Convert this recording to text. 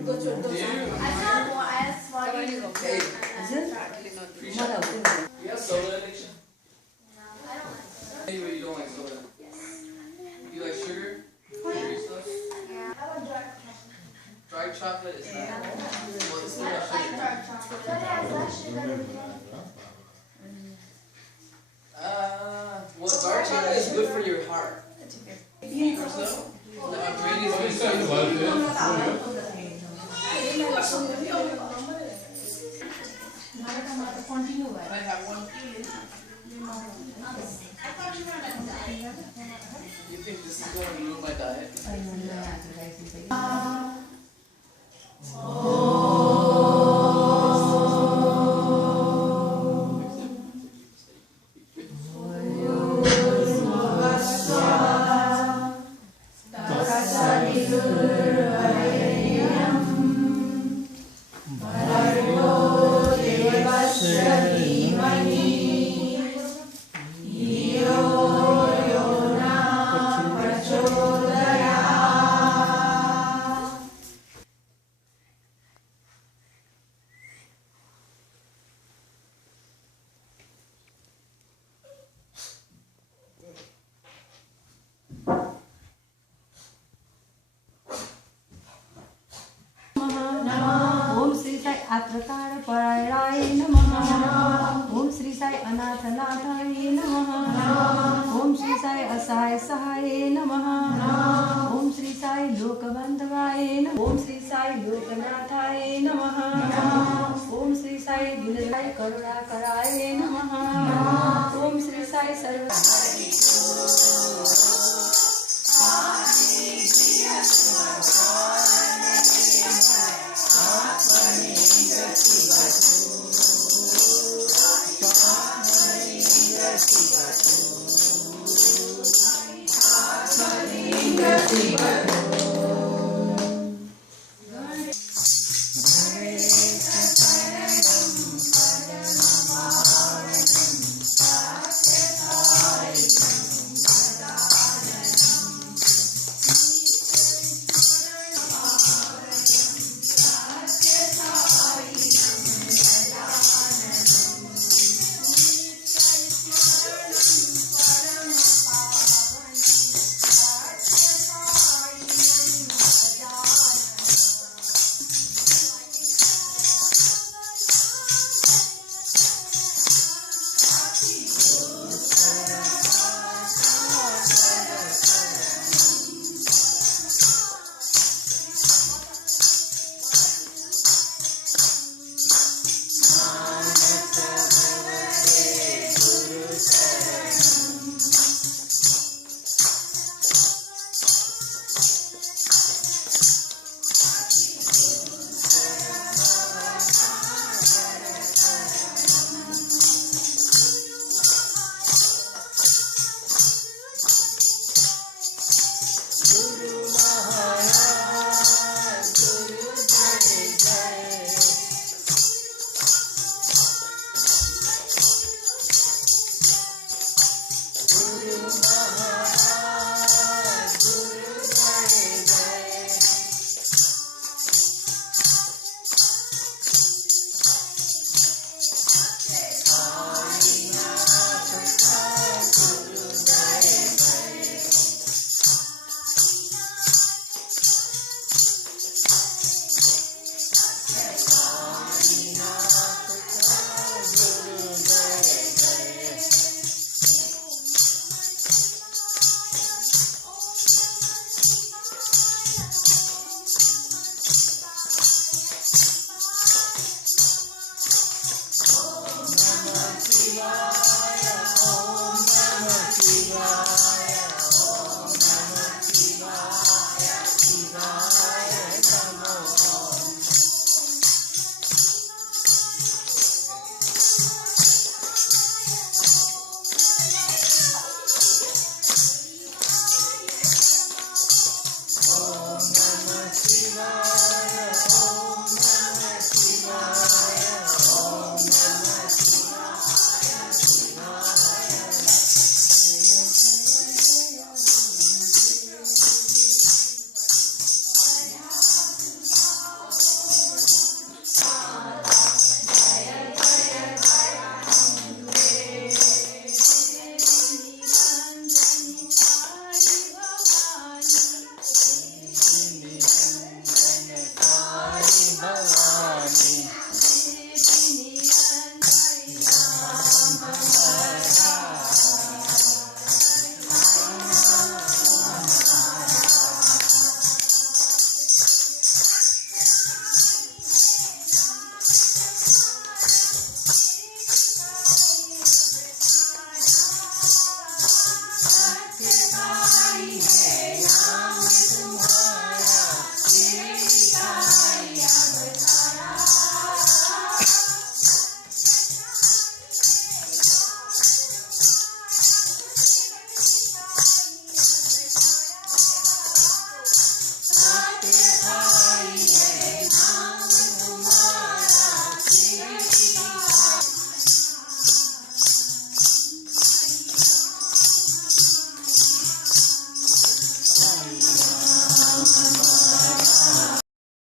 You have soda addiction? No, I don't like soda. Anyway, you don't like soda. Yes. You like sugar? Sugary stuff? Yeah. I like dark chocolate. Dark chocolate is not. Well, it's still I got don't like sugar. dark chocolate. But it has less sugar than Well, dark chocolate is good for your heart. Or so? Brain is good for you. Can I have one? You think this is going to ruin my diet? ओम श्री साई आत्रकार परायणाय नमः। ओम श्री साई अनाथनाथाय नमः। ओम श्री साई असहाय सहाय नमः। ओम श्री साई लोकबंधवाय नमः। ओम श्री साई लोकनाथाय नमः। ओम श्री साई गुणराय करुणाकराय नमः। ओम श्री साई सर्व